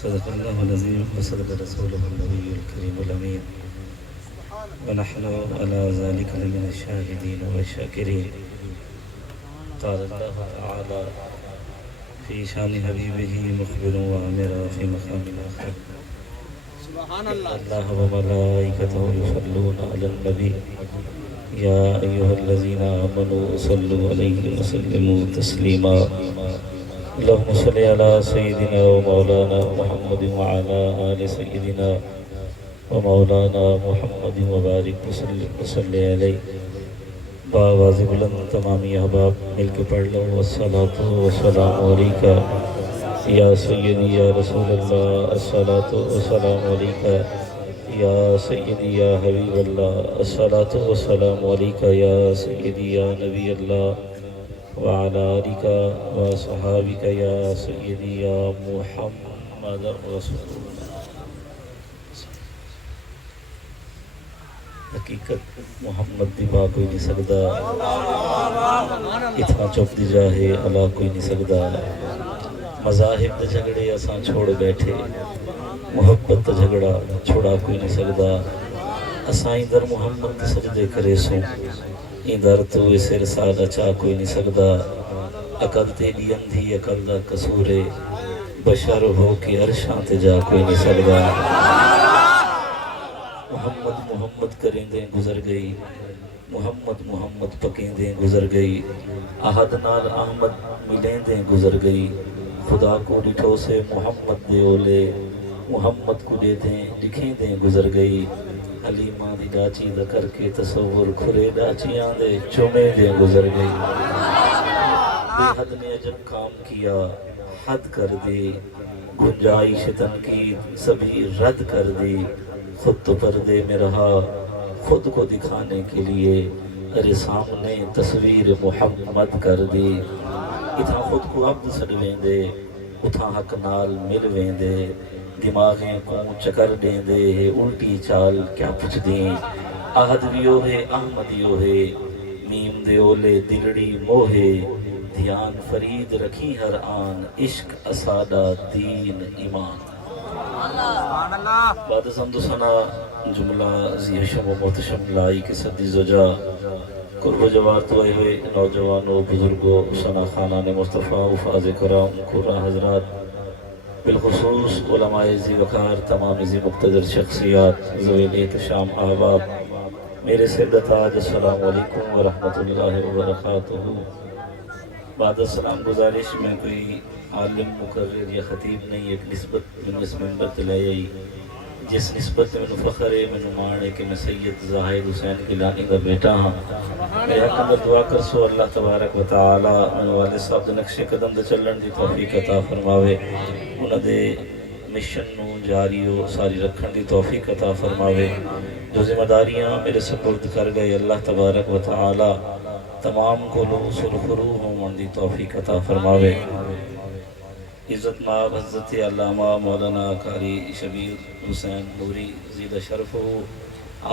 صدق الله العظيم وصدق رسوله النبي الكريم الأمين ونحن على ذلك لمن الشاهدين والشاكرين. قال الله تعالى في شان حبيبه مخبرا وامرا في مقام آخر إن الله وملائكته يصلون على النبي يا أيها الذين آمنوا صلوا عليه وسلموا تسليما. اللهم صل على سيدنا ومولانا محمد وعلى آل سيدنا ومولانا محمد وبارك وسلم علیہ. بآواز بلند تمامی احباب مل کے پڑھ لو والصلاة والسلام علیکہ یا سیدی یا رسول اللہ، الصلاة والسلام علیکہ یا سیدی یا حبیب اللہ، الصلاة والسلام علیکہ یا سیدی یا نبی اللہ وعلی آلک وصحابک یا سیدی یا محمد رسول اللہ. حقیقت محمد دی با کوئی نہیں سکتا، اتنا چپ دی جاہے اللہ کوئی نہیں سکتا. مذاہب دے جھگڑے اساں چھوڑ بیٹھے، محبت دا جھگڑا چھوڑا کوئی نہیں سکتا. اساں در محمد دے سجدے کرے سوں، در تو اسے رسالہ چاہ کوئی نہیں سکتا. عقل تیری اندھی عقل دا قصورے، بشر ہو کے عرشاں تے جا کوئی نہیں سکتا. محمد محمد کریں دیں گزر گئی، محمد محمد پکیں دیں گزر گئی. احد نال احمد ملیں دیں گزر گئی. خدا کو ڈٹھو سے محمد دے اولے، محمد کو دے دیں لکھیں دیں گزر گئی. حلیمہ دی ڈاچی دا کر کے تصور کھلے ڈاچیاں دے چومیں دیں گزر گئی. بے حد نے عجب کام کیا حد کر دی، گنجائش تنقید سبھی رد کر دی. خود تو پردے میں رہا خود کو دکھانے کے لیے، ارے سامنے تصویر محمد کر دی. اتھا خود کو عبد سڑ ویندے، اتھا حق نال مل ویندے. دماغیں کو چکر دیں دے، الٹی چال کیا پوچھ دیں. عہد ویو ہے احمدیو ہے، میم دے اولے دلڑی موہے. دھیان فرید رکھی ہر آن، عشق اسادہ دین ایمان. بعد سمد سنا جملہ زی حشم و محتشم لائی کے صدی زجا. قرب و جوار تو آئے ہوئے نوجوانوں بزرگوں سنا خانان مصطفیٰ افاظ کرام قرآن حضرات، بالخصوص علماء ذی وقار، تمام ذی مقتدر شخصیات، ذویل احتشام احباب، میرے سر تاج السلام علیکم ورحمۃ اللہ وبرکاتہ. بعد السلام گزارش میں کوئی عالم مقرر یا خطیب نہیں، ایک نسبت میں اس ممبر تلائی جس نسبت میں فخر ہے، میں مان ہے کہ میں سید زاہد حسین گیلانی کا بیٹا ہاں. میرے حق اندر دعا کر سو اللہ تبارک و تعالی میں والد صاحب دے نقش قدم دے چلن دی توفیق عطا فرماوے، انہاں دے مشن نو جاری و ساری رکھن دی توفیق عطا فرماوے. جو ذمہ داریاں میرے سپرد کر گئے اللہ تبارک و تعالی تمام کو لو سرخرو ہون دی توفیق عطا فرماوے. عزت مآب حضرت علامہ مولانا قاری شبیر حسین نوری زیدہ شرف ہو،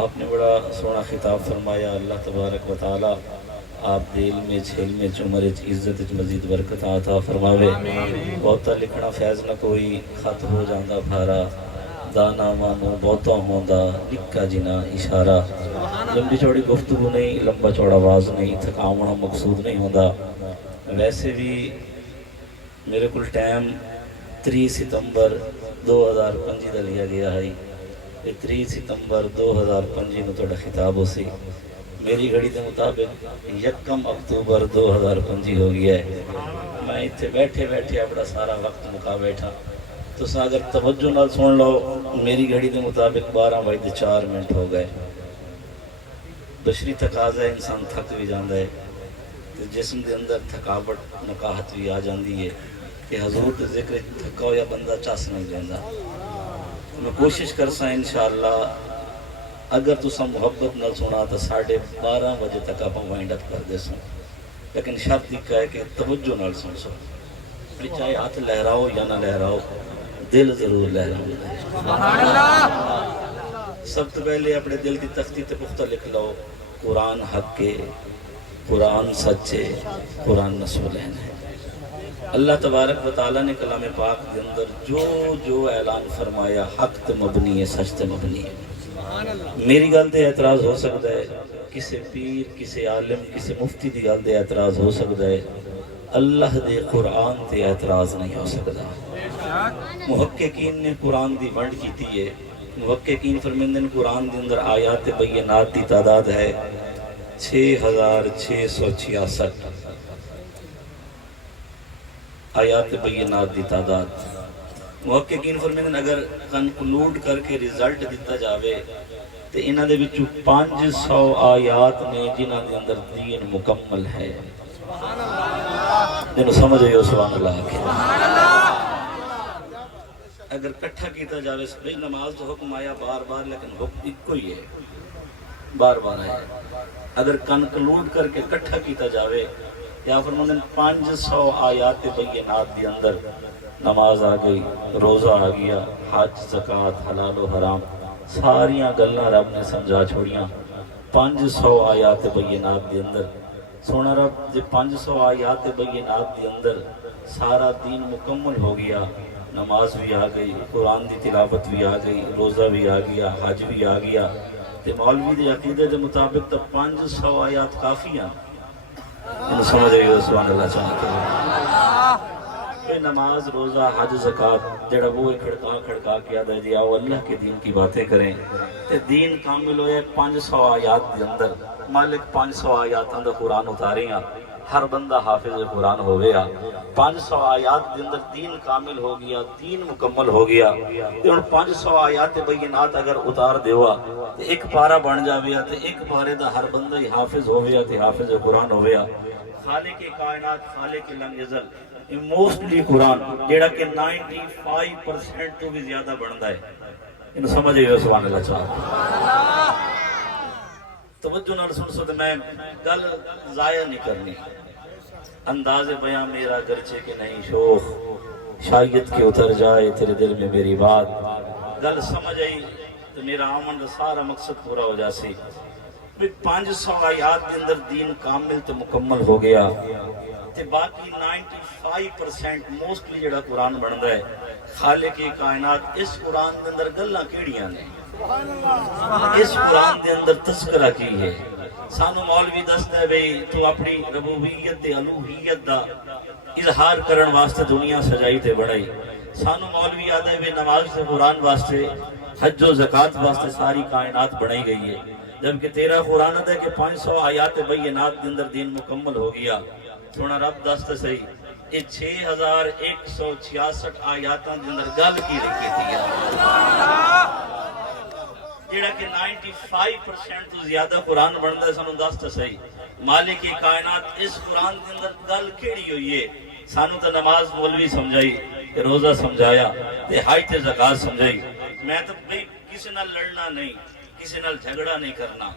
آپ نے بڑا سونا خطاب فرمایا. اللہ تبارک و تعالی آپ دل میں چھیل میں چمر عزت مزید برکت عطا فرماوے. بہتا لکھنا فیض نہ کوئی، خط ہو جاندہ بھارا، دانا مانو بہتا ہوندہ نکا جنا اشارہ. لمبی چوڑی گفتگو نہیں، لمبا چوڑا آواز نہیں، تھکاونا مقصود نہیں ہوندہ. ویسے بھی میرے کل ٹائم 3 ستمبر 2005 دا لیا گیا ہے. 3 ستمبر 2005 نو توڑا خطاب ہو سی. میری گھڑی دے مطابق 1 اکتوبر 2005 ہو گیا ہے. میں اتھے بیٹھے بیٹھے اپنا سارا وقت مکا بیٹھا. تو اگر توجہ نال سن لو، میری گھڑی دے مطابق 12:04 ہو گئے. بشری تقاضا ہے، انسان تھک بھی جاندہ ہے، جسم دے اندر تھکاوٹ نکاہت بھی آ جاندی ہے کہ حضور دے ذکر تھکا ہو یا بندہ چاس نہیں دیندہ. میں کوشش کرسا انشاءاللہ اگر تسا محبت نہ سنا تو 12:30 بجے تک آپ وائنڈ اپ کر دے سوں، لیکن شرط دکھا ہے کہ توجہ نال سن سو. چاہے ہاتھ لہراؤ یا نہ لہراؤ، دل ضرور لہراؤ. سب تو پہلے اپنے دل کی تختی تے پختہ لکھ لو، قرآن حق کے، قرآن سچے، قرآن نسولین ہے. اللہ تبارک و تعالیٰ نے کلام پاک کے اندر جو اعلان فرمایا حق تے مبنی ہے، سچ تے مبنی ہے۔ میری گل تے اعتراض ہو سکتا ہے، کسی پیر، کسی عالم، کسی مفتی دی گل تے اعتراض ہو سکتا ہے، اللہ دے قرآن تے اعتراض نہیں ہو سکتا۔ محققین نے قرآن دی ونڈ کیتی ہے۔ محققین فرمیندے نے قرآن دے اندر آیات بینات دی تعداد ہے 6666 آیات بینات دی تعداد۔ محققین فرمیندے نے اگر کنکلوڈ کر کے رزلٹ دیتا جاوے تو انہاں دے وچوں 500 آیات نے جنہاں دے اندر دین مکمل ہے۔ جنہوں سمجھ رہے ہو سبحان اللہ کے اگر کٹھا کیتا جاوے بھئی نماز تو حکم آیا بار بار، لیکن حکم ایک کوئی ہے، بار بار ہے۔ اگر کنکلوڈ کر کے کٹھا کیتا جاوے یا فرماتے ہیں 500 آیات بینات دی اندر نماز آ گئی، روزہ آ گیا، حج، زکوٰۃ، حلال و حرام ساریاں گلاں رب نے سمجھا چھوڑیاں 500 آیات بینات دی اندر۔ سونا رب جے 500 آیات بینات دی اندر سارا دین مکمل ہو گیا، نماز بھی آ گئی، قرآن دی تلاوت بھی آ گئی، روزہ بھی آ گیا، حج بھی آ گیا، تے مولوی دے عقیدے دے مطابق تو 500 آیات کافی ہیں۔ سمجھ رہی ہو سبحان اللہ چاہتے ہیں۔ نماز، روزہ، حج، زکوٰۃ جڑا وہ کھڑکا کے آدھا جی آؤ اللہ کے دین کی باتیں کریں، تے دین کامل ہوئے 500 آیات دے اندر۔ مالک 500 آیات اندر قرآن اتاریاں، ہر بندہ حافظ قرآن ہو گیا، 500 آیات دے اندر دین کامل ہو گیا، دین مکمل ہو گیا۔ تے ہن 500 آیات بینات اگر اتار دیوا تے ایک پارا بن جاویا، تے ایک پارے دا ہر بندہ ہی حافظ ہو گیا تے حافظ قرآن ہو گیا۔ خالق کائنات، خالق لم یزل موسٹلی قرآن جیڑا کہ 95% تو بھی زیادہ بنتا ہے۔ انہوں سمجھ گئے سبحان اللہ چاہتا توجہ نال سن سو میں گل ضائع نہیں کرنی۔ انداز بیاں میرا گرچہ کہ نہیں شوخ، شاید کہ اتر جائے تیرے دل میں میری بات۔ گل سمجھ آئی تو میرا آمن دا سارا مقصد پورا ہو جاسی۔ 500 آیات کے اندر دین کامل تو مکمل ہو گیا، تے باقی 95% موسٹلی جڑا قرآن بنتا ہے خالق کائنات۔ اس قرآن کے اندر گلاں کیڑیاں نے، اس قرآن کے اندر تذکرہ کی ہے۔ سانو مولوی دستا ہے بھئی تو اپنی ربوبیت تے الوہیت دا اظہار کرن واسطے دنیا سجائی تے بڑھائی۔ سانو مولوی آدھا ہے بھئی نماز سے قرآن واسطے، حج و زکوٰۃ واسطے ساری کائنات بڑھائی گئی ہے، جبکہ تیرا قرآن ہے کہ 500 آیات بینات کے اندر دین مکمل ہو گیا۔ سونا رب دست صحیح یہ 6166 آیاتاں کے اندر گل کی رکھی تھی جیڑا کہ 95% تو زیادہ قرآن بنتا ہے۔ سانو دست صحیح مالک کائنات اس قرآن کے اندر گل کیڑی ہوئی ہے۔ سانو تو نماز مولوی سمجھائی، روزہ سمجھایا، تے حج تے زکوٰۃ سمجھائی۔ میں تو بھئی کسی نال لڑنا نہیں، کسی نال جھگڑا نہیں کرنا،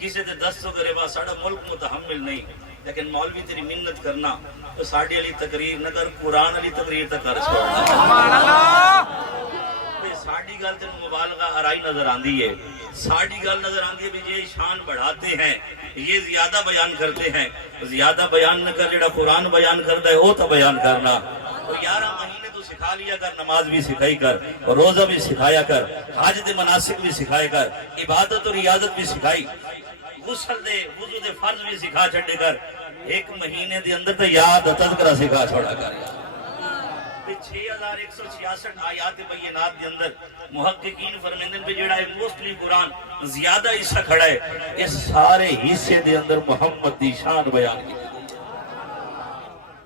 کسی دے دستوں گریبا ساڑا ملک متحمل نہیں، لیکن مولوی تیری منت کرنا تو ساڑی علی تقریر نہ کر، قرآن علی تقریر تک کر چھوڑنا۔ ساڑی گل تے مبالغہ آرائی نظر آندی ہے، ساڑی گل نظر آندی ہے بھی یہ شان بڑھاتے ہیں، یہ زیادہ بیان کرتے ہیں۔ زیادہ بیان نہ کر، جڑا قرآن بیان کرتا ہے وہ تو بیان کرنا۔ اور 11 مہینے تو سکھا لیا کر، نماز بھی سکھائی کر، اور روزہ بھی سکھایا کر، حج دے مناسک بھی سکھایا کر، عبادت اور ریاضت بھی سکھائی، غسل دے وضو دے فرض بھی سکھا چھڑے کر۔ 1 مہینے دے اندر تو یاد تذکرہ سکھا چھوڑا کر۔ 6166 آیات بینات دے اندر محققین فرمیندن پہ جڑا ہے موسٹلی قرآن زیادہ حصہ کھڑا ہے، اس سارے حصے دے اندر محمد دی شان بیان کی۔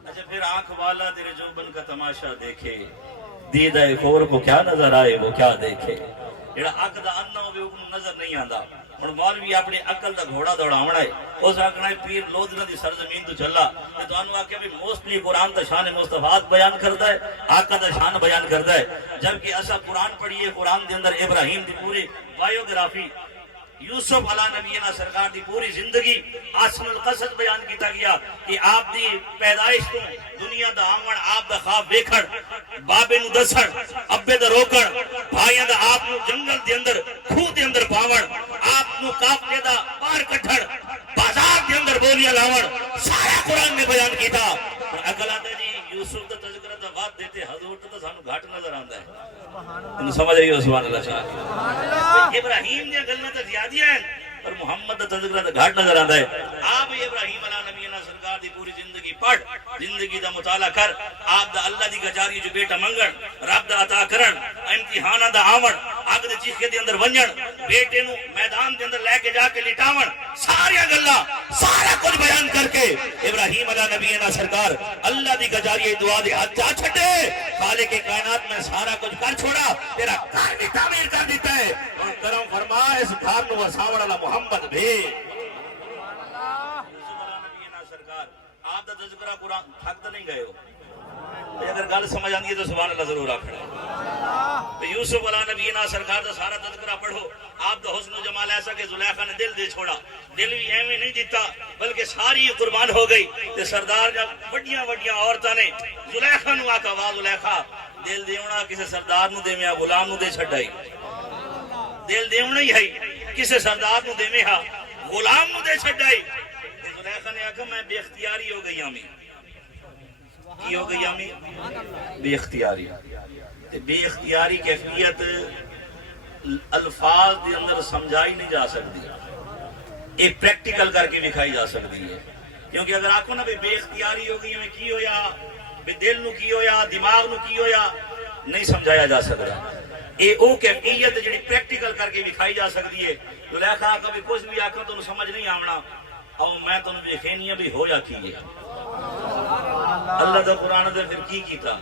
اچھا پھر آنکھ والا تیرے جوبن کا تماشا دیکھے، دیدہ خور کو کیا نظر آئے وہ کیا دیکھے۔ جڑا عقل دا انا ہوئے وہ نظر نہیں آندا۔ اور مولوی اپنی عقل دا گھوڑا دوڑاونا ہے، اس آکھنا ہے پیر لودھنا دی سرزمین تو چلا، تو انہوں آکھیا بھی موسٹلی قرآن تا شان مصطفیٰ بیان کرتا ہے، آقا دا شان بیان کرتا ہے۔ جبکہ ایسا قرآن پڑھیے، قرآن دے اندر ابراہیم دی پوری بائیوگرافی، یوسف علیہ نبینا سرکار دی پوری زندگی آسن القصص بیان کیتا گیا کہ آپ دی پیدائش تو دنیا دا آمن، آپ دا خواب ویکھن، بابے نو دسن، ابے دا روکن، بھائیاں دا آپ نو جنگل دے اندر کھو دے اندر پاون، آپ نو کافلے دا پار کٹھن، بازار دے اندر بولیاں لاون، سارا قرآن نے بیان کیتا۔ اگلا دا جی یوسف دا دے تے حضور تو سانو گھٹ نظر آندا ہے انہوں سمجھ رہی ہو سبحان اللہ چاہ ابراہیم دیا گلنا تو زیادہ ہیں پر محمد دا تذکرہ تو گھٹ نظر آندا ہے آپ ابراہیم علیہ نبینا سرکار دی پوری زندگی پڑھ زندگی دا مطالعہ کر آپ دا اللہ دی گجاری جو بیٹا منگن رب دا عطا کرن امتحانہ دا آون اگ دے چیخے دے اندر ونجن بیٹے نو میدان دے اندر لے کے جا کے لٹاون ساری گلا سارا کچھ بیان کر کے ابراہیم علیہ نبینا سرکار اللہ دی گجاری دعا دے ہاتھ جا چھٹے خالق کائنات میں سارا کچھ کر چھوڑا تیرا گھر بھی تعمیر کر دیتا ہے اور کرم فرما اس گھر نو وساوڑ والا محمد بھیج سرکار آپ دا تذکرہ قرآن تھک تو نہیں گئے ہو اگر گل سمجھ آندی ہے تو سبحان اللہ ضرور آکھنا یوسف علیہ نبینا سرکار دا سارا تذکرہ پڑھو آپ دا حسن و جمال ایسا کہ زلیخا نے دل دے چھوڑا دل بھی ایویں نہیں دیتا بلکہ ساری قربان ہو گئی تے سردار جب بڑیاں بڑیاں عورتاں نے زلیخا نو آکا واہ زلیخا دل دیونا کسے سردار نو دیویا غلام نو دے چھڈائی دل دیونا ہی ہے کسے سردار نو دیویا غلام نو دے چھڈائی زلیخا نے آکا میں بے اختیاری ہو گئی ہمیں کی ہو گئی ہمیں بے اختیاری بے اختیاری کیفیت الفاظ دے اندر سمجھائی نہیں جا سکتی ایک پریکٹیکل کر کے دکھائی جا سکتی ہے کیونکہ اگر آکھو نا بے اختیاری ہو گئی ہمیں کی ہویا بے دل نو کی ہویا دماغ نو کی ہویا نہیں سمجھایا جا سکتا اے او کیفیت جڑی پریکٹیکل کر کے دکھائی جا سکتی ہے زلیخا کبھی کچھ بھی آکھو تو سمجھ نہیں آونا اور میں تو یقینی بھی ہو جاتی ہے اللہ دا قرآن دے پھر کی کیتا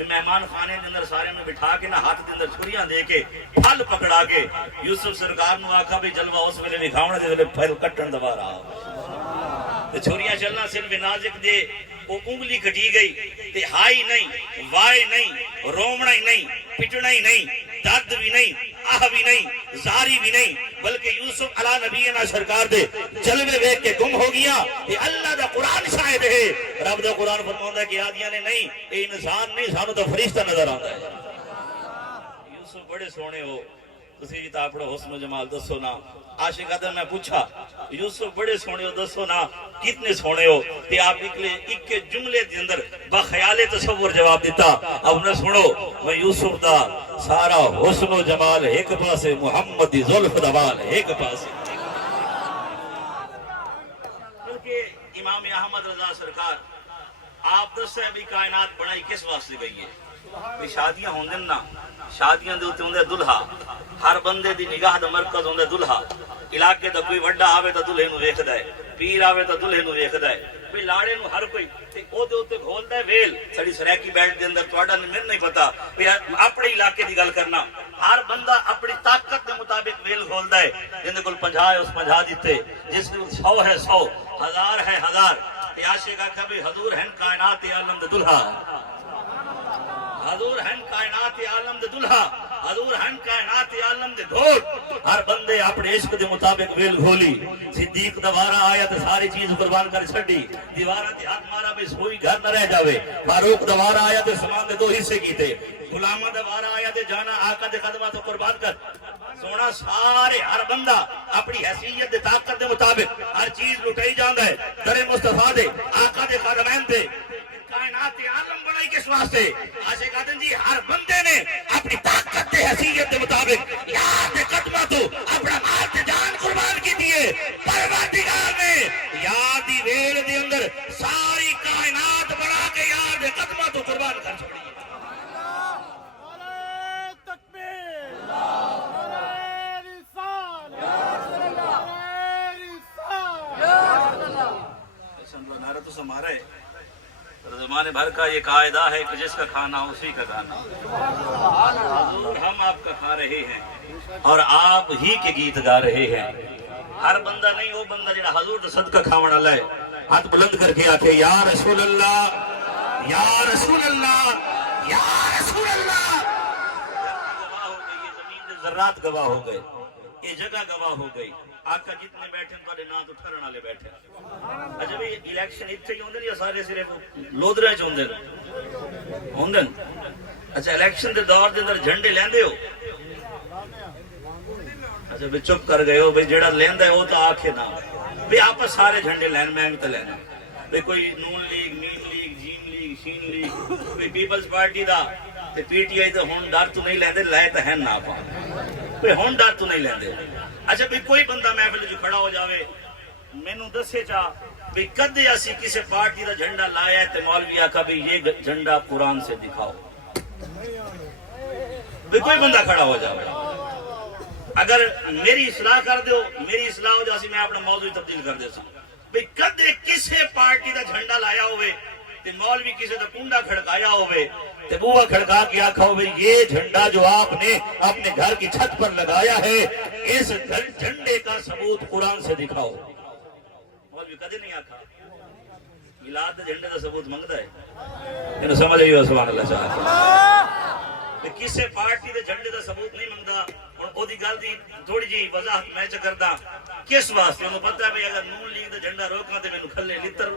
مہمان خانے دے اندر سارے نے بٹھا کے نہ ہاتھ دے اندر چھریاں دے کے پھل پکڑا کے یوسف سرکار نو آکھا بھی جلوہ اس ویلے دکھاونا دے ویلے پھل کٹن دوا رہا تے چھریاں چلنا صرف نازک دے وہ انگلی کٹی گئی تے ہائی نہیں وائے نہیں رومنا ہی نہیں پٹنا ہی نہیں درد بھی نہیں آہ بھی نہیں زاری بھی نہیں بلکہ یوسف علیہ نبینا سرکار دے جلوے ویکھ کے گم ہو گیا یہ اللہ دا قرآن شاہد ہے رب دا قرآن فرماتا ہے کہ آدیاں نے نہیں اے انسان نہیں سانو تو فرشتہ نظر آتا ہے یوسف بڑے سونے ہو تسی جی تاپڑا حسن و جمال دسو نا عاشق آدم میں پوچھا یوسف بڑے سونے ہو دسو نا کتنے سونے ہو تے آپ نکلے ایک جملے دے اندر بخیال تصور جواب دیتا اب نہ سنو میں یوسف دا سارا حسن و جمال ایک پاسے محمد دی ظلف دوال ایک پاسے کیونکہ امام احمد رضا سرکار آپ دس ہے بھی کائنات بنائی کس واسطے گئی ہے شادیاں ہوندے نا شادیاں دے اوتے ہوندے دلہا ہر بندے دی نگاہ دا مرکز ہوندے دلہا علاقے دا کوئی وڈا آوے تا دلہے نو ویکھدا ہے پیر آوے تا دلہے نو ویکھدا ہے کوئی لاڑے نو ہر کوئی تے او دے اوتے کھولدا ہے ویل سڑی سریکی بیلٹ دے اندر تواڈا نہیں پتا اپنے علاقے دی گل کرنا ہر بندہ اپنی طاقت دے مطابق ویل کھولدا ہے جندے کول 50 ہے اس 50 دتے جس کول 100 ہے 100 1000 ہے 1000 تے عاشق آکھا بھی حضور ہیں کائنات عالم دے دلہا حضور ہیں کائنات عالم دے دلہا حضور ہیں کائنات عالم دے دھول ہر بندے اپنے عشق دے مطابق ویل گھولی صدیق دوارا آیا تو ساری چیز قربان کر چھڑی دیوارہ تے ہاتھ مارا بھی سوئی گھر نہ رہ جاوے فاروق دوارا آیا تو سامان دے 2 حصے کیتے غلامہ دوارا آیا تو جانا آقا دے قدمہ تو قربان کر سونا سارے ہر بندہ اپنی حیثیت دے طاقت دے مطابق ہر چیز لٹائی جاندا ہے در مصطفیٰ دے آقا دے قدمین دے کائنات عالم بنائی کس واسطے عاشق آدم جی ہر بندے نے اپنی طاقت تے حیثیت دے مطابق یار دے قدمہ تو اپنا مال تے جان قربان کی دیئے پروردگار نے یار دی ویل دے اندر ساری کائنات بنا کے یار دے قدمہ تو قربان کر چھوڑی نعرہ تو ہمارا ہے زمانے بھر کا یہ قاعدہ ہے کہ جس کا کھانا اسی کا گانا حضور ہم آپ کا کھا رہے ہیں اور آپ ہی کے گیت گا رہے ہیں ہر بندہ نہیں وہ بندہ جڑا حضور دا صدقہ کھاون والا ہے ہاتھ بلند کر کے آکھے یا رسول اللہ یا رسول اللہ یا رسول اللہ گواہ ہو گئی یہ زمین دے ذرات گواہ ہو گئے یہ جگہ گواہ ہو گئی آقا جتنے بیٹھے ہیں تواڈے نام تو ٹھرن والے بیٹھے اچھا بھئی الیکشن اتنے ہی ہوندے یا سارے صرف لودرے چ ہوندے اچھا الیکشن دے دور دے اندر جھنڈے لیندے ہو اچھا بھئی چپ کر گئے ہو بھئی جڑا لیندا ہے وہ تو آکھے نہ بھئی آپس سارے جھنڈے لین میں تے لینا بھئی کوئی نون لیگ مین لیگ جیم لیگ شین لیگ کوئی پیپلز پارٹی دا تے پی ٹی آئی دا ہن ڈر تو نہیں لیندے لائے تے ہیں نا پا کوئی ہن ڈر تو نہیں لیندے اچھا بھی کوئی بندہ محفل جو کھڑا ہو جاوے مینوں دسے چا بھی کدے اسی کسی پارٹی دا جھنڈا لایا ہے تے مولوی آکھا بھی یہ جھنڈا قرآن سے دکھاؤ بھی کوئی بندہ کھڑا ہو جاوے اگر میری اصلاح کر دیو میری اصلاح ہو جاسی میں اپنا موضوع تبدیل کر دیسا بھی کدے کسے پارٹی دا جھنڈا لایا ہوئے تے مولوی کسے دا کنڈا کھڑکایا ہوئے تے بوہا کھڑکا کے آکھا ہوئے یہ جھنڈا جو آپ نے اپنے گھر کی چھت پر لگایا ہے اس جھنڈے کا ثبوت قرآن سے دکھاؤ مولوی کدے نہیں آکھا میلاد دے جھنڈے دا ثبوت منگدا ہے انہوں سمجھ آئیو سبحان اللہ چاہتا کسے پارٹی دے جھنڈے دا ثبوت نہیں منگدا اور او دی گل دی تھوڑی جی وضاحت میں کردا کس واسطے انہوں پتہ ہے اگر نون لیگ دا جھنڈا روکاں تے مینوں کھلے لتر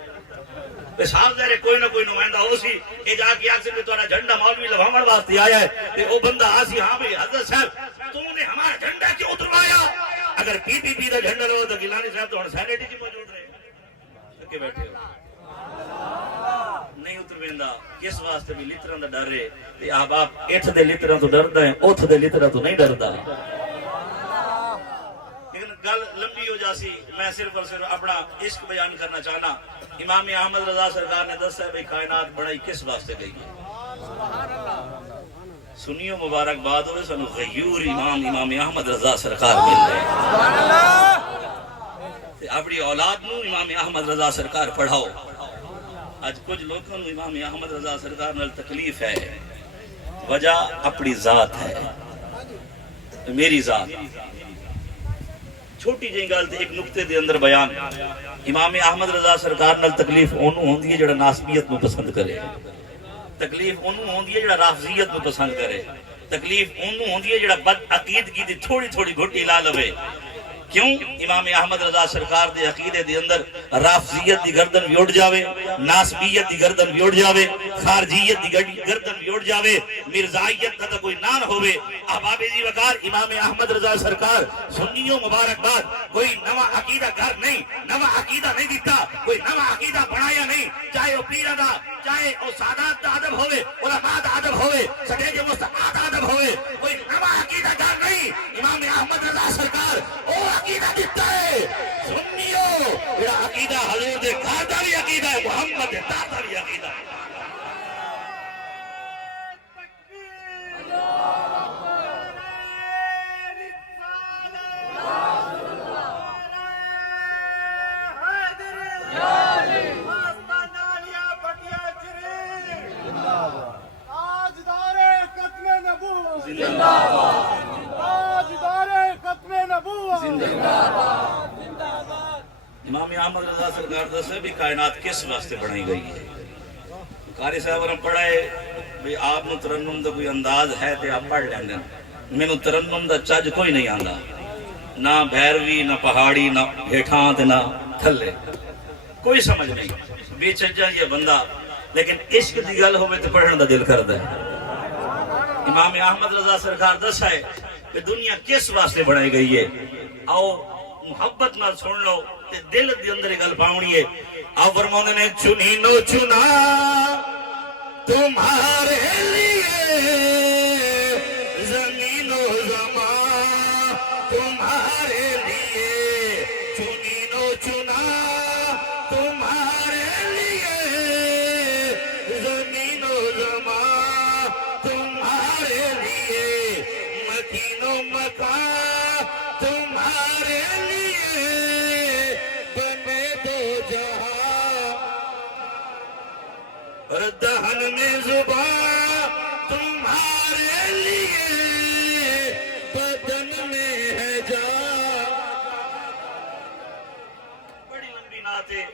تے صاحب ظاہر کوئی نہ کوئی نمائندہ ہو سی اے جا کے آکھ سے کہ تہاڈا جھنڈا مولوی لواون واسطے آیا ہے تے او بندہ آسی ہاں بھئی حضرت صاحب تم نے ہمارا جھنڈا کیوں اتروایا اگر پی پی پی دا جھنڈا لو تو گیلانی صاحب تو ہن سینیٹی جی موجود رہے کہ بیٹھے ہو نہیں اتر ویندا کس واسطے بھی لتراں دا ڈر ہے تے احباب اٹھ دے لتراں تو ڈردا ہے اوتھ دے لتراں تو نہیں ڈردا لیکن گل لمبی ہو جاسی میں صرف اور صرف اپنا عشق بیان کرنا چاہنا امام احمد رضا سرکار نے دسا ہے بھئی کائنات بڑائی کس واسطے گئی ہے سنیو مبارک باد ہوئے سنو غیور امام احمد رضا سرکار مل رہے اپنی اولاد نو امام احمد رضا سرکار پڑھاؤ آج کچھ لوگوں نے امام احمد رضا سرکار نال تکلیف ہے وجہ اپنی ذات ہے میری ذات چھوٹی جی گل تے ایک نقطے دے اندر بیان امام احمد رضا سرکار نال تکلیف اونوں ہوندی ہے جڑا ناسبیت نو پسند کرے تکلیف اونوں ہوندی ہے جڑا رافضیت نو پسند کرے تکلیف اونوں ہوندی ہے جڑا بد عقیدگی دی تھوڑی تھوڑی گھٹی لا لوے کیوں امام احمد رضا سرکار دے عقیدے دے اندر رافضیت دی گردن بھی اٹھ جاوے ناسبیت دی گردن بھی اٹھ جاوے خارجیت دی گردن بھی اٹھ جاوے مرزائیت کا کوئی نان ہوئے احباب جی وقار امام احمد رضا سرکار سنیوں مبارک باد کوئی نوا عقیدہ گھر نہیں نوا عقیدہ نہیں دیتا کوئی نوا عقیدہ بنایا نہیں چاہے وہ پیرہ دا چاہے وہ سادات دا عدب ہوئے علماء دا عدب ہوئے سٹیج مصطفیٰ دا عدب ہوئے کوئی نوا عقیدہ گھر نہیں امام احمد رضا سرکار او عقیدہ دیتا ہے سنیو یہ عقیدہ حضور دے گھر دا بھی عقیدہ ہے محمد دے دا بھی عقیدہ ہے امام احمد رضا سرکار دسے بھی کائنات کس واسطے بنائی گئی ہے قاری صاحب نے پڑھا ہے بھی آپ نو ترنم دا کوئی انداز ہے تے آپ پڑھ لیندے میں نو ترنم دا چج کوئی نہیں آندا نہ بھیروی نہ پہاڑی نہ ہیٹھاں تے نہ تھلے کوئی سمجھ نہیں بے چجا یہ بندہ لیکن عشق دی گل ہوے تے پڑھن دا دل کردا ہے امام احمد رضا سرکار دسا ہے کہ دنیا کس واسطے بنائی گئی ہے آؤ محبت نال سن لو تے دل دے اندر گل پاونی ہے آپ فرماندے نے چنی نو چنا تمہارے لیے زمین و زمان تمہارے لیے چنی نو چنا تمہارے لیے زمین و زمان تمہارے لیے مکین و مکان تمہارے لیے بنے دو جہاں اور دہن میں زبان تمہارے لیے بدن میں ہے جان بڑی لمبی نعت ہے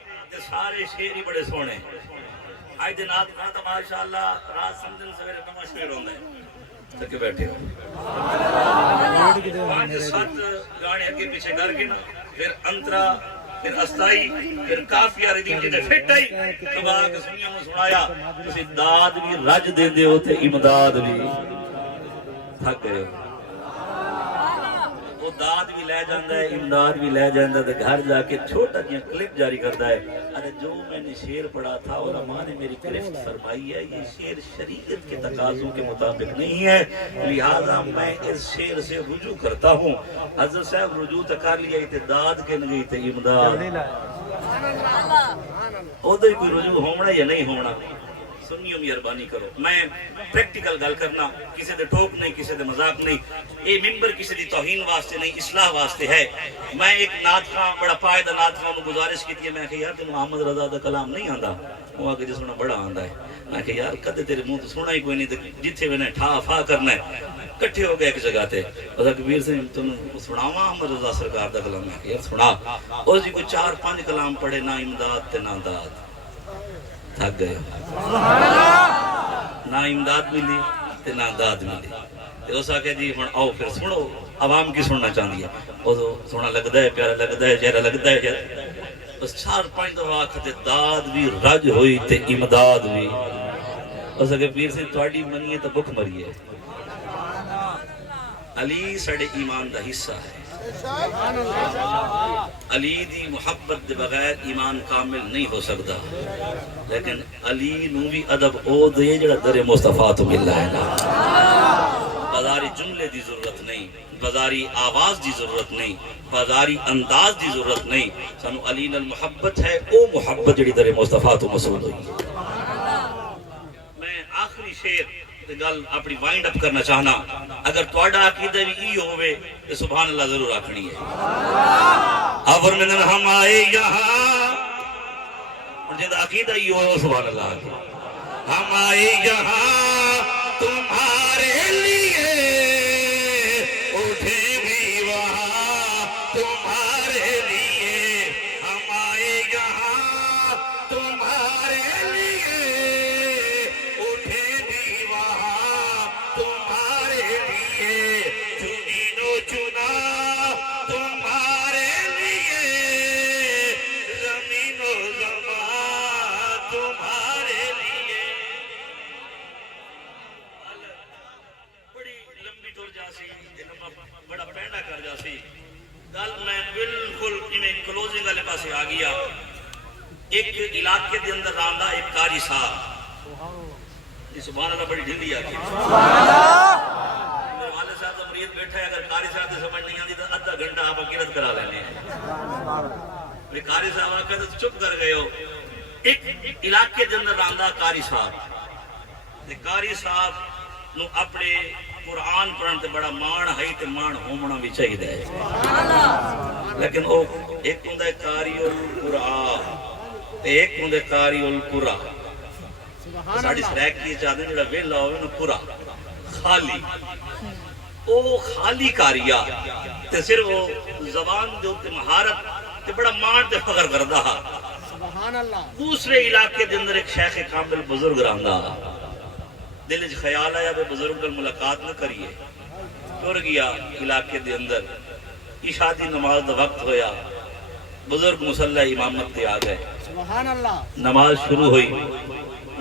سارے شعر ہی بڑے سونے آج دن نعت کہاں تو ماشاءاللہ رات سمجھن سویرے نواں شعر ہوندے تک بیٹھے ہو 5-7 گانے اگے پیچھے کر کے نا پھر انترا پھر استائی پھر کافیہ ردیم جی نے فٹ آئی سبا کے سنیوں میں سنایا تسی داد بھی رج دے دے ہوتے امداد بھی تھک گئے وہ وہ داد بھی لے جاندہ ہے، امداد بھی لے جاندہ ہے، گھر جا کے چھوٹا جی کلپ جاری کرتا ہے، ارے جو میں نے شعر پڑھا تھا علماء نے میری گرفت فرمائی ہے، یہ شعر شریعت کے تقاضوں کے مطابق نہیں ہے، لہذا میں اس شعر سے رجوع کرتا ہوں۔ حضرت صاحب رجوع کر لیا تے داد کے نگئی تے امداد، ادھر کوئی رجوع ہونا یا نہیں ہونا؟ سنیو مہربانی کرو، میں پریکٹیکل گل کرنا، کسی دے ٹھوک نہیں، کسی دے مذاق نہیں، یہ ممبر کسی دی توہین واسطے نہیں، اصلاح واسطے ہے۔ میں ایک نعت خواں بڑا پائیدہ نعت خواں کو گزارش کی تھی، میں کہ یار تینوں محمد رضا دا کلام نہیں آندا؟ وہ آگے جو سنا بڑا آندا ہے، میں کہ یار کدے تیرے منہ تو سنا ہی کوئی نہیں، جتھے میں نے ٹھا فا کرنا ہے کٹھے ہو گئے ایک جگہ تے، اور کبیر سے تم سناواں احمد رضا سرکار دا کلام؟ میں کہ یار سنا۔ اور جی کوئی 4-5 کلام پڑھے، نہ امداد تے نہ داد، تھک گئے، نہ امداد ملی تے نہ داد ملی، تے اس آکے جی ہن آؤ پھر سنو، عوام کی سننا چاہتی ہے، وہ سونا لگتا ہے، پیارا لگتا ہے، چہرہ لگتا ہے، بس 4-5 دفعہ آکھتے داد بھی رج ہوئی تے امداد بھی، اس آکے پیر سے تواڈی منیے تو بھوک مریے۔ علی ساڑے ایمان دا حصہ ہے، علی دی محبت دے بغیر ایمان کامل نہیں ہو سکتا، لیکن علی نو بھی ادب او دے جڑا در مصطفیٰ تو مل رہا ہے نا۔ بازاری جملے دی ضرورت نہیں، بازاری آواز دی ضرورت نہیں، بازاری انداز دی ضرورت نہیں، سانو علی نال محبت ہے، او محبت جڑی در مصطفیٰ تو مسعود ہوئی۔ میں آخری شعر گل اپنی وائنڈ اپ کرنا چاہنا، اگر تواڈا عقیدہ بھی ای ہوئے تو سبحان اللہ ضرور آکھنی ہے۔ آفر میں ہم آئے یہاں، اور جب عقیدہ ای ہوئے سبحان اللہ آکھیں، ہم آئے یہاں تمہارے لیے، اٹھے بھی وہاں تمہارے لیے، ہم آئے یہاں تمہارے لیے، اٹھے بھی وہاں تمہارے لیے، چنین و چنا تمہارے لیے، زمین و زمان تمہارے لیے۔ بڑی لمبی ٹور جاسی، بڑا پینڈا کر جاسی، گل میں بالکل انہیں کلوزنگ والے پاسے آ گیا۔ ایک علاقے دے اندر راندا ایک قاری صاحب، یہ سبحان اللہ بڑی ڈھیلی آتی ہے، میرے والد صاحب کا مرید بیٹھا ہے، اگر قاری صاحب سے سمجھ نہیں آتی تو آدھا گھنٹہ آپ عقیدت کرا لینے ہیں، میرے قاری صاحب آکے تو چپ کر گئے ہو۔ ایک علاقے دے اندر راندا قاری صاحب، قاری صاحب نو اپنے قرآن پڑھن تے بڑا مان ہے تے مان ہومنا بھی چاہیے ہے، لیکن وہ ایک ہوں دے قاری القرآن تے ایک ہوں دے قاری القرآن۔ ساڑی سریک کی چاہتے ہیں جڑا ویلا ہوئے نا پورا خالی، او خالی کاریا تے صرف وہ زبان جو تے مہارت تے بڑا مان تے فخر کردہ۔ دوسرے علاقے دے اندر ایک شیخ کامل بزرگ رہندا، دل اچ خیال آیا بے بزرگ کل ملاقات نہ کریے، ٹر گیا علاقے دے اندر، عشاء دی نماز دا وقت ہویا، بزرگ مصلی امامت تے آ گئے، نماز شروع ہوئی،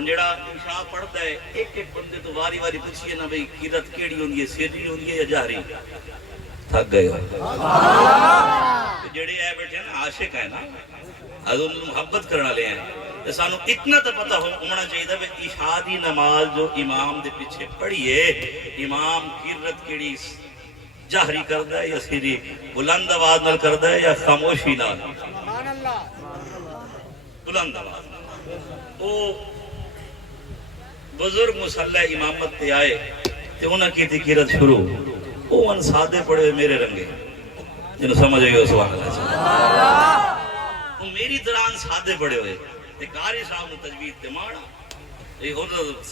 جڑا عشاء پڑھتا ہے ایک ایک بندے تو واری واری پوچھئے نا بھئی قرت کیڑی ہوندی ہے، سری ہوندی ہے یا جہری؟ تھک گئے ہو جڑے اے بیٹھے نا عاشق ہے نا، حضور محبت کرنا لے ہیں، تو سانو اتنا تو پتہ ہونا چاہیے کہ عشاء دی نماز جو امام دے پیچھے پڑھیے، امام قرت کیڑی جہری کردا ہے یا سری، بلند آواز نال کردا ہے یا خاموشی نال؟ بلند آواز۔ وہ بزرگ مصلی امامت تے آئے تے انہاں کی تھی قرت شروع، وہ ان سادے پڑے ہوئے میرے رنگے جنہوں سمجھ گئے سبحان اللہ، وہ میری طرح سادے پڑے ہوئے تے قاری صاحب نے تجوید تے مانا،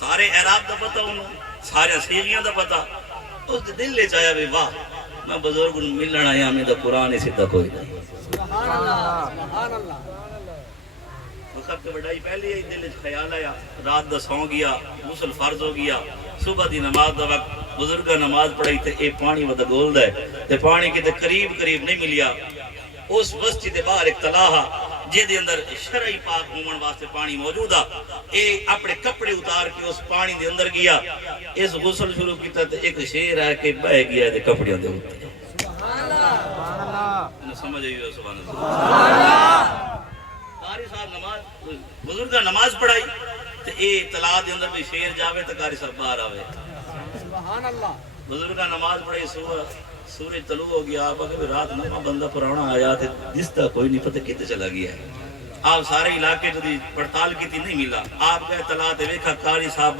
سارے اعراب دا پتہ انہوں، سارے سیغیاں دا پتہ، اس دل لے چاہیا بھی واہ میں بزرگ ملنا آیا، میں دا قرآن اسی دا کوئی نہیں۔ سب کے بڑائی پہلے ہی دل خیال آیا، رات دا سو گیا، غسل فرض ہو گیا، صبح دی نماز دا وقت بزرگاں نماز پڑھائی تے اے پانی ودا گول دے تے پانی کی تے قریب نہیں ملیا، اس بستی دے باہر ایک تلاہ جے دے اندر شرعی پاک ہومن واسطے پانی موجود آ، اے اپنے کپڑے اتار کے اس پانی دے اندر گیا، اس غسل شروع کیتا تے ایک شیر ہے کہ بہ گیا دے کپڑیاں دے اوپر، سمجھ آئی ہو سبحان اللہ قاری صاحب نماز بزرگاں نماز پڑھائی تے اے تلا دے اندر بھی شیر جاوے تے قاری صاحب باہر آوے سبحان اللہ بزرگاں نماز پڑھائی سورج طلوع ہو گیا آپ کہ رات نما بندہ پرانا آیا تے دستا کوئی نہیں پتہ کتے چلا گیا ہے آپ سارے علاقے جدی پڑتال کی تھی نہیں ملا آپ گئے تلا تے ویکھا قاری صاحب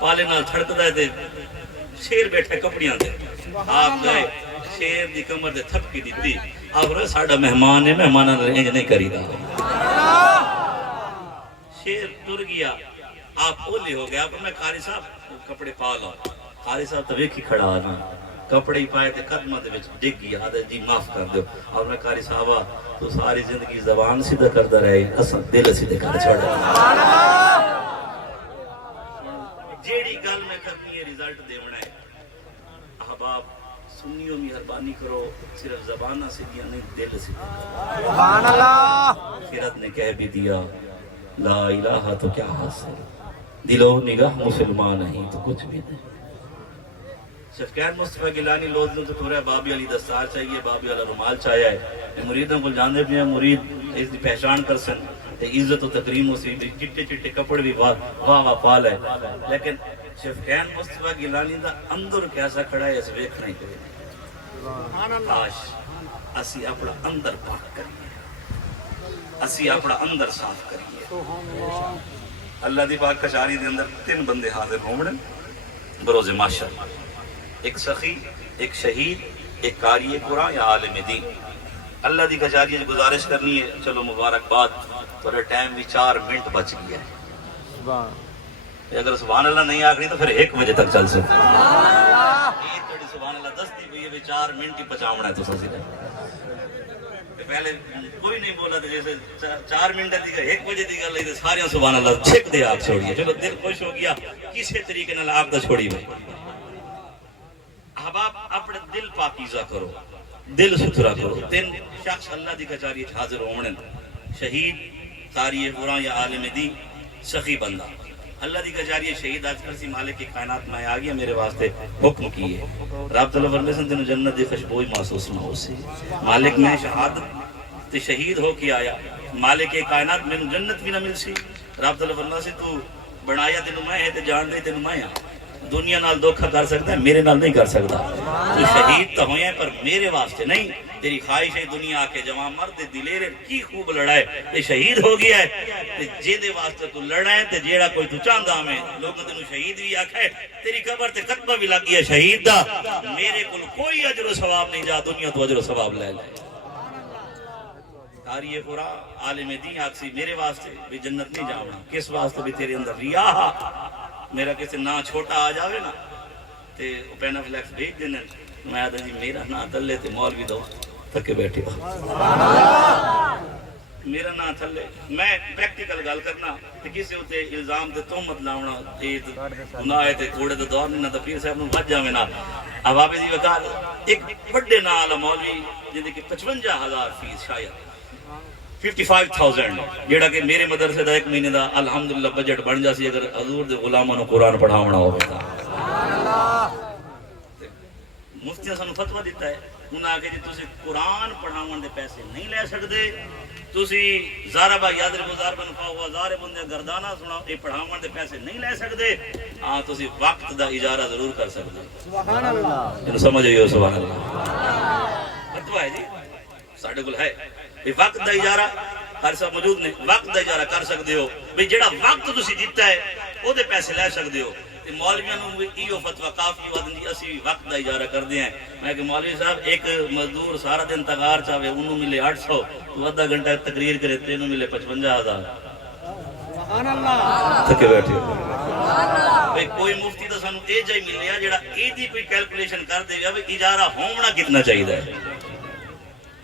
پالے نال تھڑکدا تے شیر بیٹھے کپڑیاں تے آپ گئے شیر دی کمر تے تھپکی دتی آپ رہے ساڈا مہمان ہے مہماناں نال انج نہیں کریدا شیر ٹر گیا آپ اولی ہو گیا آپ میں قاری صاحب کپڑے پا لو قاری صاحب تو ویکھی کھڑا نا کپڑے ہی پائے تے قدمہ دے وچ ڈگ گیا آدھے جی معاف کر دیو اور میں قاری صاحبہ تو ساری زندگی زبان سیدھا کردا رہے اساں دل سیدھے کر چھوڑا جیڑی گل میں کرنی ہے رزلٹ دیونا ہے احباب سنیوں مہربانی کرو صرف زبانہ سیدھیاں نہیں دل سیدھا سبحان اللہ آخرت نے کہہ بھی دیا لا الہ تو کیا حاصل دل و نگاہ مسلمان نہیں تو کچھ بھی نہیں شفقان مصطفیٰ گیلانی لوگ تو تھوڑا بابی علی دستار چاہیے بابی علی رومال چاہیا ہے میں مریدوں کو جاندے بھی ہیں مرید اس دی پہچان کر سن تے عزت و تکریم ہو سی چٹے چٹے کپڑ بھی واہ پال ہے لیکن شفقان مصطفیٰ گیلانی دا اندر کیسا کھڑا ہے اس ویکھ نہیں کرے کاش اسی اپنا اندر پاک کریے اسی اپنا اندر صاف کریے اللہ دی پاک کشاری دے اندر 3 بندے حاضر ہونے بروز معاشر ایک سخی ایک شہید ایک قاری قرآن یا عالم دین اللہ دی کچاری گزارش کرنی ہے چلو مبارکباد تھوڑا ٹائم بھی 4 منٹ بچ گیا ہے اگر سبحان اللہ نہیں آخری تو پھر 1 بجے تک چل سکتے سبحان اللہ 10 دی ہوئی ہے 4 منٹ ہی پچاونا ہے تو سسی پہلے کوئی نہیں بولا تھا جیسے 4 منٹ دی گا 1 بجے دی گا لئی سارے سبحان اللہ چھک دے آپ چھوڑیے چلو دل خوش ہو گیا کسی طریقے نال آپ دا چھوڑی ہوئی احباب اپنے دل پاکیزہ کرو دل ستھرا کرو 3 شخص اللہ دی کچاری حاضر ہونے شہید قاری قرآن یا عالم دین سخی بندہ اللہ دی کچاری شہید آج کرسی مالک کی کائنات میں آ گیا میرے واسطے حکم کیے رب تعالیٰ فرمیسن تینوں جنت دی خوشبوئی محسوس نہ ہو سی مالک میں شہادت تے شہید ہو کے آیا مالک کائنات میں جنت بھی نہ مل سی رب تعالیٰ فرمیسن تو بنایا تینوں میں ہے تے جان دے تینوں میں دنیا نال دھوکھا کر سکتا ہے میرے نال نہیں کر سکتا تو شہید تو ہوئے پر میرے واسطے نہیں تیری خواہش ہے دنیا آ کے جوان مرد دلیرے کی خوب لڑائے یہ شہید ہو گیا ہے جے دے واسطے تو لڑائے تے جیڑا کوئی تو چاندہ ہمیں لوگوں تینوں شہید بھی آکھا ہے تیری قبر تے قطبہ بھی لگ گیا شہید دا میرے کل کوئی اجر و ثواب نہیں جا دنیا تو اجر و ثواب لے لے قاری قرآن عالم دین آکسی میرے واسطے بھی جنت نہیں جاؤنا کس واسطے بھی تیرے اندر ریاح میرا کسی نا چھوٹا آ جاوے نا تے پینا فلیکس بھیج دینے میں آدھا جی میرا نا تلے تے مولوی دو تھکے بیٹھے میرا نا تھلے میں پریکٹیکل گل کرنا تے کسی ہوتے الزام تے تہمت لاؤنا گناہ تے کوڑے تے دور نہیں نا تے پیر صاحب نوں بچ جاوے نا عوابی دی وکال ایک بڑے نا والا مولوی جن کی 55,000 فیس شاید 55,000 جیڑا کہ میرے مدرسے دا 1 مہینے دا الحمدللہ بجٹ بن جاسی اگر حضور دے غلاموں نے قرآن پڑھاونا ہو گیا مفتیاں سانو فتوہ دیتا ہے انہاں آگے جی تسی قرآن پڑھاون دے پیسے نہیں لے سکتے تسی زارہ با یاد گزار بن پاؤ ہزار بندے گردانہ سنا یہ پڑھاون دے پیسے نہیں لے سکتے ہاں تسی وقت دا اجارہ ضرور کر سکتے سبحان اللہ جنہوں سمجھ آئیے سبحان اللہ فتوہ ہے جی ساڑھے گل ہے وقت دا اجارہ ہر صاحب موجود نے وقت دا اجارہ کر سکتے ہو بھئی جڑا وقت تسی دیتا ہے او دے پیسے لے سکتے ہو مولویوں نے بھی ایو فتوہ کافی وادن جی اسی وقت دا اجارہ کر دیا ہیں میں کہ مولوی صاحب ایک مزدور سارا دن تغار چاہے انہوں ملے 800 تو آدھا گھنٹہ تقریر کرے تینوں ملے 55,000 سبحان اللہ تھکے بیٹھے بھئی کوئی مفتی تو سانو اے جائی ملیا جڑا اے دی کوئی کیلکولیشن کر دے گا بھئی اجارہ ہونا کتنا چاہیے ہے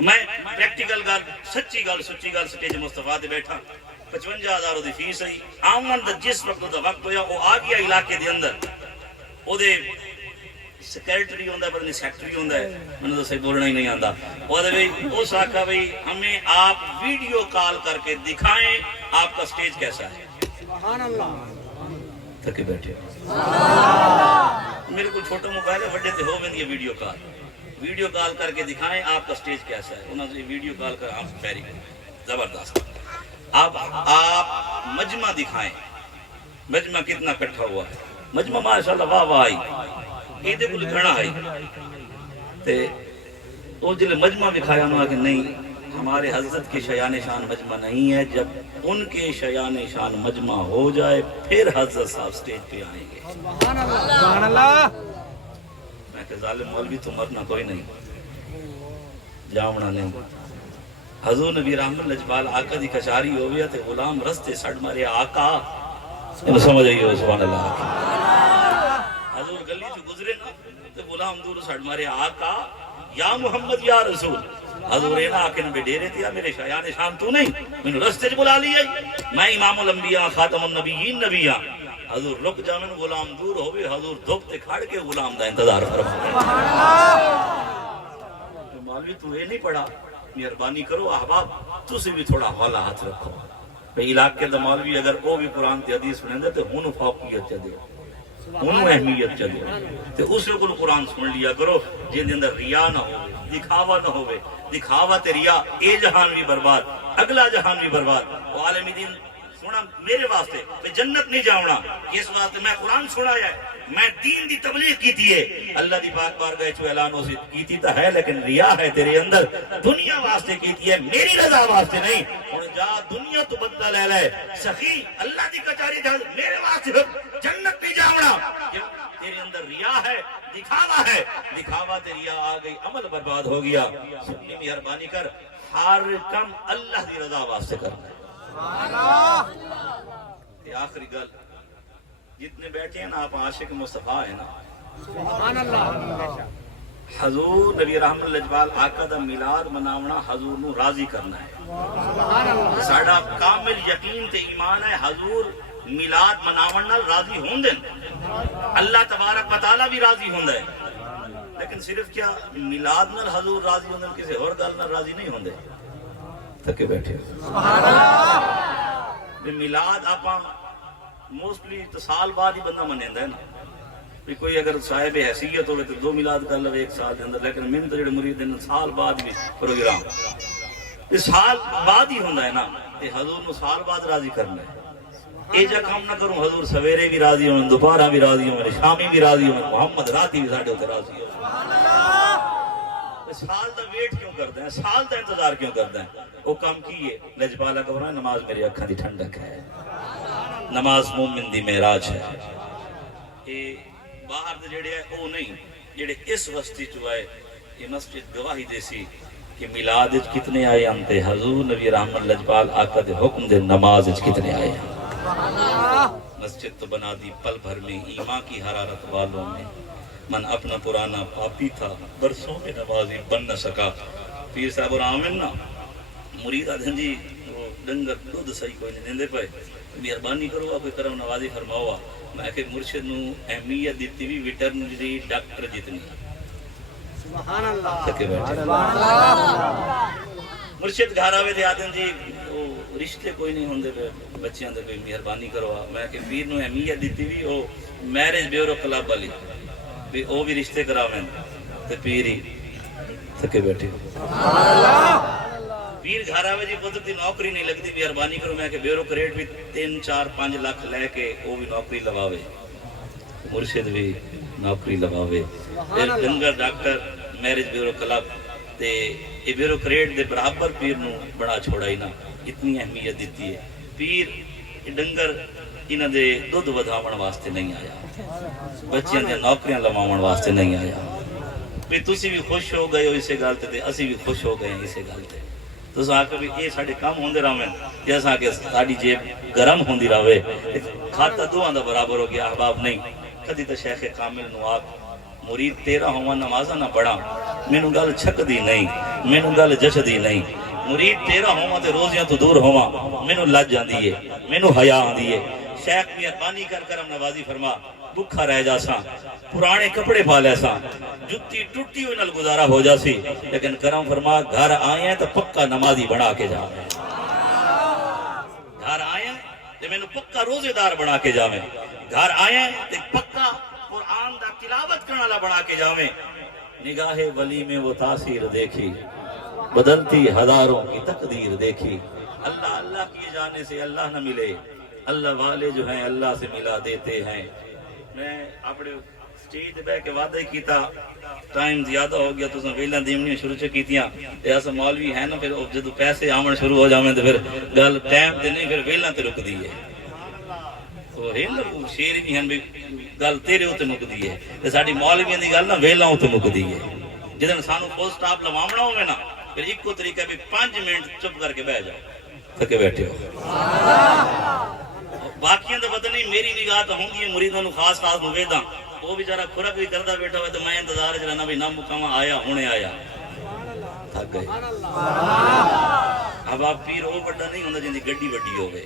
میں پریکٹیکل گل سچی گل سٹیج مصطفیٰ دے بیٹھا 55,000 دی فیس ہے آمن دا جس وقت دا وقت ہویا وہ آ گیا علاقے دے اندر او دے سیکریٹری ہوندہ ہے پتہ سیکٹری ہوندہ ہے میں نے تو صحیح بولنا ہی نہیں آندا وہ دے بھئی اس آکھا بھئی ہمیں آپ ویڈیو کال کر کے دکھائیں آپ کا سٹیج کیسا ہے سبحان اللہ تھکے بیٹھے میرے کو چھوٹا موبائل ہے بڑے تے ہو میں دی ویڈیو کال ویڈیو کال کر کے دکھائیں آپ کا سٹیج کیسا ہے. انہوں نے ویڈیو کال کر ہم پیری زبردست. اب آپ مجمع دکھائیں, مجمع کتنا کٹھا ہوا ہے, مجمع ماشاءاللہ واہ واہ آئی یہ کچھ گھنا آئی تے وہ جلے مجمع دکھایا انہوں نے کہ نہیں ہمارے حضرت کے شیان شان مجمع نہیں ہے, جب ان کے شیان شان مجمع ہو جائے پھر حضرت صاحب سٹیج پہ آئیں گے. سبحان اللہ. میں کہ ظالم مولوی تو مرنا کوئی نہیں, جامنا نہیں. حضور نبی رحمت لجبال آقا دی کچاری ہو گیا تے غلام رستے سڑ مارے آقا انہوں سمجھ آئیے سبحان اللہ. حضور گلی سے گزرے نا تے غلام دور سڑ مارے آقا یا محمد یا رسول. حضور اینا آکے نبی ڈیرے تھیا میرے شایان شان تو نہیں میں رستے سے بلا لیا میں امام الانبیاء خاتم النبیین نبیاں. حضور رک جا میں غلام دور ہوئے, حضور دھوپ تے کھڑ کے غلام دا انتظار فرما. مولوی تو یہ نہیں پڑھا, مہربانی کرو احباب تسی بھی تھوڑا حوالہ ہاتھ رکھو. بھئی علاقے دا مولوی اگر وہ بھی قرآن تے حدیث سنیں دے تو ہونو فوقیت چا دیو, ہونو اہمیت چا دیو تے اس کو قرآن سن لیا کرو جن دے اندر ریا نہ ہو, دکھاوا نہ ہوئے. دکھاوا تے ریا اے جہان بھی برباد اگلا جہان بھی برباد. وہ عالم دین سونا میرے واسطے میں جنت نہیں جاؤنا اس واسطے میں قرآن سنایا ہے, میں دین دی تبلیغ کیتی ہے, اللہ دی پاک بارگاہ چو اعلان ہو کیتی تا ہے لیکن ریا ہے تیرے اندر, دنیا واسطے کیتی ہے میری رضا واسطے نہیں. اور جا دنیا تو بدلہ لے لے سخی اللہ دی کچاری جا میرے واسطے جنت نہیں جاؤنا. تیرے اندر ریا ہے دکھاوا ہے, دکھاوا تے ریا آ گئی عمل برباد ہو گیا. سنی مہربانی کر ہر کم اللہ دی رضا واسطے کرنا ہے. آخری گل جتنے بیٹھے ہیں نا آپ عاشق مصطفیٰ ہیں نا, سبحان اللہ. حضور نبی رحمت لجبال آقا دا میلاد مناونا حضور نو راضی کرنا ہے. سبحان اللہ. ساڑا کامل یقین تے ایمان ہے حضور میلاد مناونا راضی ہوں دن, اللہ تبارک و تعالی بھی راضی ہوں دے. لیکن صرف کیا میلاد نال حضور راضی ہوں دن, کسی اور گل نال راضی نہیں ہوں دے. تھکے بیٹھے سبحان اللہ. میلاد آپاں موسٹلی تو سال بعد ہی بندہ منیندا ہے نا. کوئی اگر صاحب حیثیت ہوئے تو 2 میلاد کر لے ایک سال کے اندر, لیکن من تو جڑے مرید ہیں سال بعد بھی پروگرام اس سال بعد ہی ہوندا ہے نا. تے حضور نو سال بعد راضی کرنا ہے. اے جا کام نہ کروں حضور سویرے بھی راضی ہوں, دوپہر بھی راضی ہوں, شامی بھی راضی ہوں, محمد راتی بھی ساڈے تے راضی ہو. سال دا ویٹ کیوں کرتے ہیں, سال دا انتظار کیوں کرتے ہیں؟ وہ کام کیے لجپالا کا فرمایا نماز میری اکھاں دی ٹھنڈک ہے, نماز مومن دی معراج ہے. اے باہر دے جڑے ہے او نہیں, جڑے اس وسطی چ آئے یہ مسجد گواہی دے سی کہ میلاد وچ کتنے آئے ہم تے حضور نبی رحمت لجپال آقا دے حکم دے نماز وچ کتنے آئے ہم. مسجد تو بنا دی پل بھر میں ایمان کی حرارت والوں میں, من اپنا پرانا پاپی تھا برسوں میں نمازی بن نہ سکا. پیر صاحب اور آمن نا مرید آدھن جی وہ ڈنگر دودھ صحیح کوئی نہیں دیندے پائے, مہربانی کرو آپ کرم نوازی فرماؤ. میں کہ مرشد نو اہمیت دیتی بھی ویٹرنری ڈاکٹر جتنی. سبحان اللہ. تھکے بیٹھے مرشد گھر آوے دے آدھن جی وہ رشتے کوئی نہیں ہوندے پہ بچیاں دے, کوئی مہربانی کرو. میں کہ پیر نو اہمیت دیتی بھی وہ میرج بیورو کلب والی بھی وہ بھی رشتے کراویں تے پیر ہی تھکے بیٹھے. پیر گھر آوے جی پتر دی نوکری نہیں لگتی, مہربانی کرو. میں کہ بیورو کریٹ بھی 3-4-5 لاکھ لے کے وہ بھی نوکری لواوے, مرشد بھی نوکری لواوے. ڈنگر ڈاکٹر میرج بیورو کلب تے یہ بیورو کریٹ دے برابر پیر نو بڑا چھوڑا ہی نا, اتنی اہمیت دیتی ہے. پیر ڈنگر انہاں دے دودھ ودھاون واسطے نہیں آیا, بچیاں دے نوکریاں لواون واسطے نہیں آیا. بھی تسی بھی خوش ہو گئے ہو اسے گل تے اسی بھی خوش ہو گئے ہیں اسے گل تے. تساں آکھو بھی یہ ساڈے کام ہوندے رہویں جیسا کہ ساڈی جیب گرم ہوندی رہے, کھاتا دوہاں دا برابر ہو گیا. احباب نہیں کدی تے شیخ کامل نو آکھ مرید تیرا ہوا نمازاں نہ پڑھا, مینوں گل چھکدی نہیں, مینوں گل جچدی نہیں. مرید تیرا ہوا تے روزیاں تو دور ہوا, مینوں لج جاندی ہے, مینوں حیا آندی ہے. شیخ مہربانی کر کرم نوازی فرما, بکھا رہ جاساں, پرانے کپڑے پا لے ساں, جتی ٹوٹی ہوئی نال گزارا ہو جاسی, لیکن کرم فرما گھر آئے ہیں تو پکا نمازی بنا کے جاویں. گھر آئے ہیں تو مینوں پکا روزے دار بنا کے جاویں. گھر آئے ہیں تو پکا قرآن دا تلاوت کرنے والا بنا کے جاویں. نگاہ ولی میں وہ تاثیر دیکھی، بدلتی ہزاروں کی تقدیر دیکھی۔ اللہ اللہ کیے جانے سے اللہ نہ ملے، اللہ والے جو ہیں اللہ سے ملا دیتے ہیں۔ میں اپنے سٹیج پہ کے وعدہ کیتا، ٹائم زیادہ ہو گیا تو ویلاں دیونیاں شروع کیتیاں تے اس مولوی ہے نا، پھر جدوں پیسے آون شروع ہو جاویں تے پھر گل ٹائم تے نہیں، پھر ویلاں تے رکدی ہے۔ تو ہے نا شیر بھی ہیں بھی گل تیرے اوتے مکدی ہے، تے ساڈی مولویاں دی گل نا ویلاں اوتے مکدی ہے۔ جدن سانو فل سٹاپ لواونا ہوے نا، پھر ایکو طریقہ بھی 5 منٹ چپ کر کے بیٹھ جاؤ، تھکے بیٹھے ہو۔ باقیاں تو پتہ نہیں، میری نگاہ تو ہوندی ہے مریداں نو خاص خاص نویداں، وہ بیچارہ کھرک بھی کردا بیٹھا ہوئے تو میں انتظار وچ رہنا بھی نہ مکاواں، آیا ہونے آیا، تھک گئے۔ اب آپ پیر وہ بڑا نہیں ہوندا جن دی گڈی وڈی ہوے،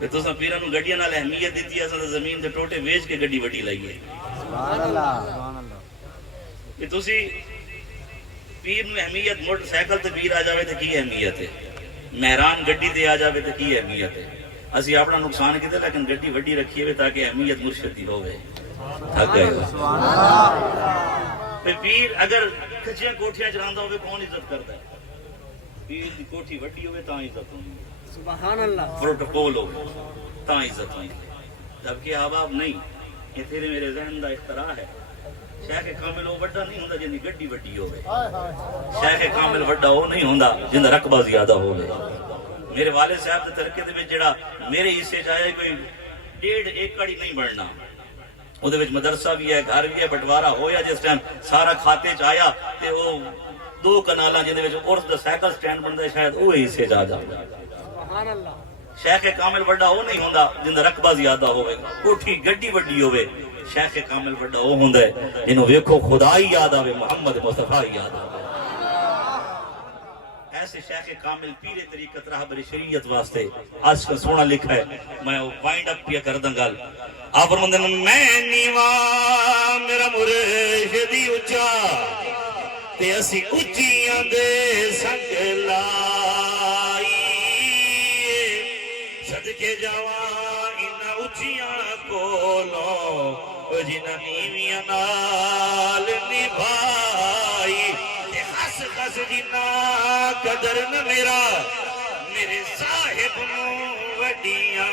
تے تساں پیراں نو گڈیاں نال اہمیت دتی، اساں تے زمین دے ٹوٹے ویچ کے گڈی وڈی لائیے۔ سبحان اللہ، کہ تسی پیر نو اہمیت، موٹر سائیکل تے پیر آ جاوے تے کی اہمیت ہے، مہران گڈی تے آ جاوے تے کی اہمیت ہے۔ اسی اپنا نقصان کیتے لیکن گڈی وڈی رکھی ہوئے تاکہ اہمیت مرشد دی ہوے۔ تھک گئے تے پیر اگر کچیاں کوٹھیاں چلاندا ہوے کون عزت کردا ہے؟ پیر دی کوٹھی وڈی ہوے تاں عزت ہوندی ہے، سبحان اللہ، پروٹوکول ہو تاں عزت ہوندی ہے، جبکہ آباب نہیں۔ یہ تیرے میرے ذہن دا اختراع ہے۔ شیخ کامل وہ بڑا نہیں ہوندا جن دی گڈی وڈی ہوے، شیخ کامل بڑا وہ نہیں ہوندا جن دا رقبہ زیادہ ہوے۔ میرے والد صاحب دے ترکے دے وچ جڑا میرے حصے چاہے کوئی 1.5 ایکڑ ہی نہیں بننا، وہ دے وچ مدرسہ بھی ہے، گھر بھی ہے، بٹوارا ہویا جس ٹائم سارا کھاتے چ آیا تے وہ 2 کنالاں جن دے وچ عرس دا سائیکل سٹینڈ بندا ہے، شاید وہ حصے چ آ جاندا۔ سبحان اللہ، شیخ کامل بڑا وہ نہیں ہوندا جن دا رقبہ زیادہ ہوے، کوٹھی گڈی وڈی ہوے۔ شیخ کامل بڑا وہ ہوندا ہے جنوں ویکھو خدا ہی یاد آوے، محمد مصطفیٰ ہی یاد آوے۔ ایسے شیخ کامل پیر طریقت راہبر شریعت واسطے آج کا سونا لکھا ہے۔ میں وائنڈ اپ پیا کر دوں گل۔ آپ فرماندے نے میں نیواں میرا مرشدی اچا تے اسی اچیاں دے سنگ لائی، صدقے جاواں انہاں اچیاں کولوں جنہاں نیویاں نال نبھائی، ہس ہس جنا قدر نہ میرا میرے صاحب نو وڈیاں،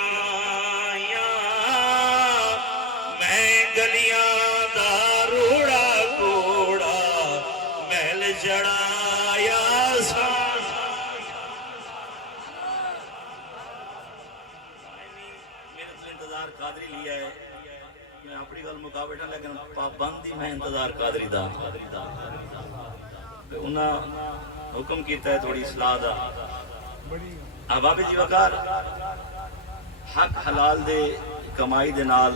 میں گلیاں دا روڑا کوڑا محل چڑھایا سا۔ میرے تو انتظار قادری لیا ہے، میں اپنی گل مکا بیٹھا لیکن پابندی میں انتظار قادری دا۔ انہاں حکم کیتا ہے تھوڑی اصلاح دا۔ احباب جی وقار، حق حلال دے کمائی دے نال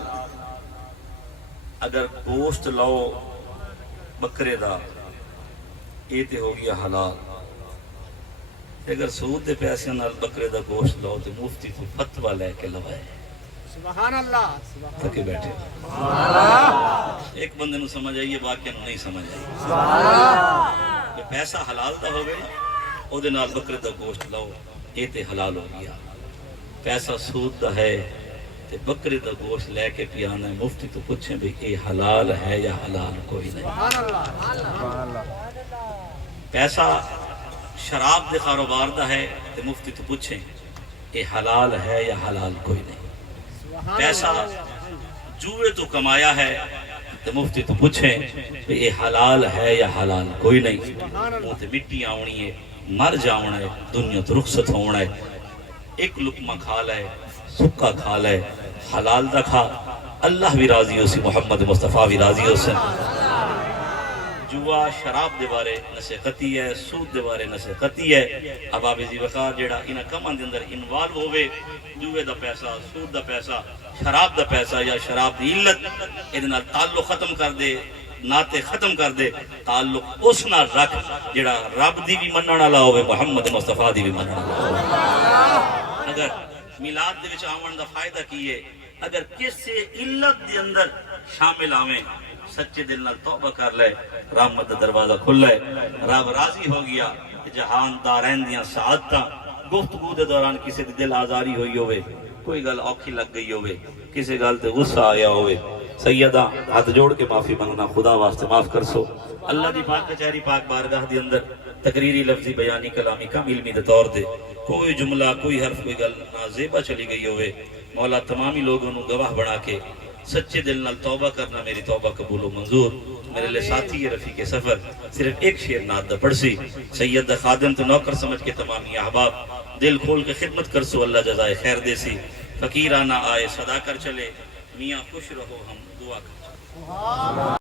اگر گوشت لاؤ بکرے دا، یہ تے ہو گیا حلال۔ اگر سود دے پیسے نال بکرے دا گوشت لاؤ تے مفتی تو فتویٰ لے کے لوائے۔ سبحان اللہ، سبحان تھکے بیٹھے ایک بندے نو سمجھ آئیے، باقی نو نہیں سمجھ آئی۔ کہ پیسہ حلال دا ہوگا نا، او دے نال بکرے دا گوشت لاؤ، یہ تے حلال ہو گیا۔ پیسہ سود دا ہے تے بکرے دا گوشت لے کے پیانا ہے، مفتی تو پوچھیں بھی یہ حلال ہے یا حلال کوئی نہیں۔ پیسہ شراب دے کاروبار دا ہے تے مفتی تو پوچھیں یہ حلال ہے یا حلال کوئی نہیں۔ پیسہ جوئے تو کمایا ہے تو مفتی تو پوچھیں کہ یہ حلال ہے یا حلال کوئی نہیں۔ وہ تے مٹی آونی ہے، مر جاؤنا ہے، دنیا تو رخصت ہونا ہے۔ ایک لقمہ کھا لے، سکا کھا لے، حلال دا کھا، اللہ بھی راضی ہو سی، محمد مصطفیٰ بھی راضی ہو سی۔ جوا شراب دے بارے نصیحتی ہے، سود دے بارے نصیحتی ہے۔ اب آپ جی وقار جیڑا انہاں کماں دے اندر انوالو ہوئے، جوے دا پیسہ، سود دا پیسہ، شراب دا پیسہ یا شراب دی علت، ایدے نال تعلق ختم کر دے، ناتے ختم کر دے، تعلق اس نال رکھ جیڑا رب دی بھی منن والا ہوئے، محمد مصطفیٰ دی بھی منن والا ہوئے۔ اگر میلاد دے وچ آون دا فائدہ کی ہے، اگر کسی علت دے اندر شامل آویں، سچے دل نال توبہ کر لے، رحمت دا دروازہ کھل لے، رب راضی ہو گیا۔ جہان دارین دیاں سعادتاں، گفتگو دے دوران کسی دی دل آزاری ہوئی ہوئے، کوئی گل اوکھی لگ گئی ہوئے، کسی گل تے غصہ آیا ہوئے، سیدہ ہاتھ جوڑ کے معافی منگنا، خدا واسطے معاف کر سو۔ اللہ دی پاک کچہری پاک بارگاہ دی اندر تقریری لفظی بیانی کلامی کم علمی دے طور دے کوئی جملہ کوئی حرف کوئی گل نازیبہ چلی گئی ہوئے مولا تمامی لوگوں نو گواہ بنا کے سچے دل نال توبہ کرنا میری توبہ قبول و منظور میرے لئے ساتھی رفیق سفر صرف ایک شعر نات دا پڑسی سید دا خادم تو نوکر سمجھ کے تمامی احباب دل کھول کے خدمت کر سو اللہ جزائے خیر دے سی فقیرانہ آئے صدا کر چلے میاں خوش رہو ہم دعا کر چلے